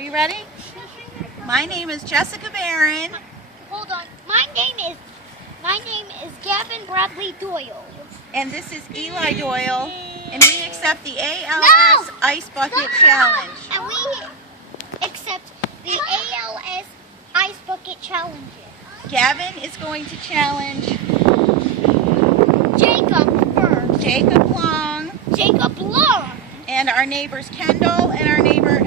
Are you ready? My name is Jessica Barron. Hold on. My name is Gavin Bradley Doyle. And this is Eli Doyle. And we accept the ALS Ice Bucket Challenge. And we accept the ALS Ice Bucket Challenge. Gavin is going to challenge Jacob first. Jacob Long. Jacob Long. And our neighbors Kendall and our neighbor